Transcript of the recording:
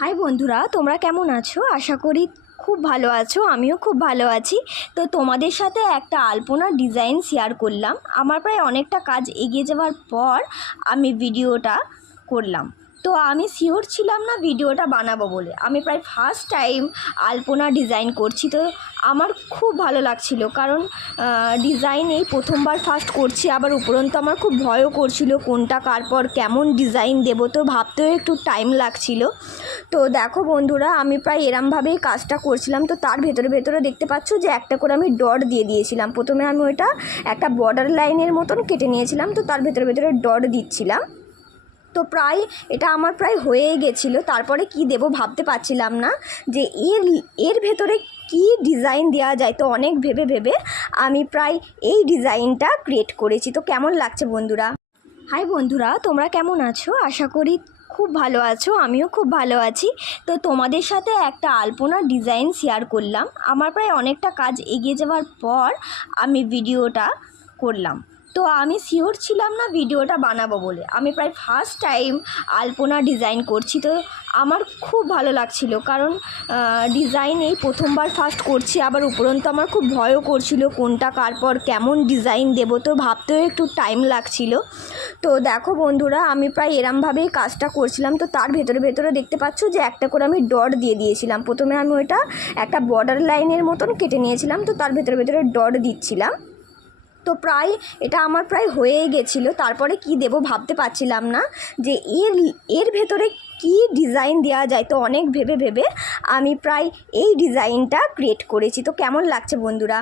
High বন্ধুরা, তোমরা কেমন আছো? আশা করি খুব ভালো আছো। আমিও খুব ভালো আছি। তো তোমাদের সাথে একটা আলপনার ডিজাইন শেয়ার করলাম। আমার প্রায় অনেকটা কাজ এগিয়ে যাওয়ার পর আমি ভিডিওটা করলাম। তো আমি শিওর ছিলাম না ভিডিওটা বানাবো বলে। আমি প্রায় ফার্স্ট টাইম আলপনা ডিজাইন করছি। তো আমার খুব ভালো লাগছিল, কারণ ডিজাইন এই প্রথমবার ফার্স্ট করছি। আবার উপরন্তু আমার খুব ভয়ও করছিল কোনটা কার পর কেমন ডিজাইন দেবো, তো ভাবতেও একটু টাইম লাগছিল। তো দেখো বন্ধুরা, আমি প্রায় এরমভাবেই কাজটা করছিলাম। তো তার ভেতরে ভেতরে দেখতে পাচ্ছ যে একটা করে আমি ডট দিয়ে দিয়েছিলাম। প্রথমে আমি ওইটা একটা বর্ডার লাইনের মতন কেটে নিয়েছিলাম, তো তার ভেতরে ভেতরে ডট দিচ্ছিলাম। তো প্রায় এটা আমার প্রায় হয়ে গেছিলো। তারপরে কি দেব ভাবতে পারছিলাম না যে এর ভেতরে কি ডিজাইন দেওয়া যায়। তো অনেক ভেবে ভেবে আমি প্রায় এই ডিজাইনটা ক্রিয়েট করেছি। তো কেমন লাগছে বন্ধুরা? হাই বন্ধুরা, তোমরা কেমন আছো? আশা করি খুব ভালো আছো। আমিও খুব ভালো আছি। তো তোমাদের সাথে একটা আলপনার ডিজাইন শেয়ার করলাম। আমার প্রায় অনেকটা কাজ এগিয়ে যাওয়ার পর আমি ভিডিওটা করলাম। তো আমি শিওর ছিলাম না ভিডিওটা বানাবো বলে। আমি প্রায় ফার্স্ট টাইম আলপনা ডিজাইন করছি। তো আমার খুব ভালো লাগছিল, কারণ ডিজাইন এই প্রথমবার ফার্স্ট করছি। আবার উপরন্তু আমার খুব ভয়ও করছিল কোনটা কার পর কেমন ডিজাইন দেবো, তো ভাবতেও একটু টাইম লাগছিল। তো দেখো বন্ধুরা, আমি প্রায় এরমভাবেই কাজটা করছিলাম। তো তার ভেতরে ভেতরে দেখতে পাচ্ছ যে একটা করে আমি ডট দিয়ে দিয়েছিলাম। প্রথমে আমি ওইটা একটা বর্ডার লাইনের মতন কেটে নিয়েছিলাম, তো তার ভেতরে ভেতরে ডট দিচ্ছিলাম। তো প্রায় এটা আমার প্রায় হয়ে গেছিলো। তারপরে কি দেব ভাবতে পারছিলাম না যে এর ভেতরে কি ডিজাইন দেওয়া যায়। তো অনেক ভেবে ভেবে আমি প্রায় এই ডিজাইনটা ক্রিয়েট করেছি। তো কেমন লাগছে বন্ধুরা?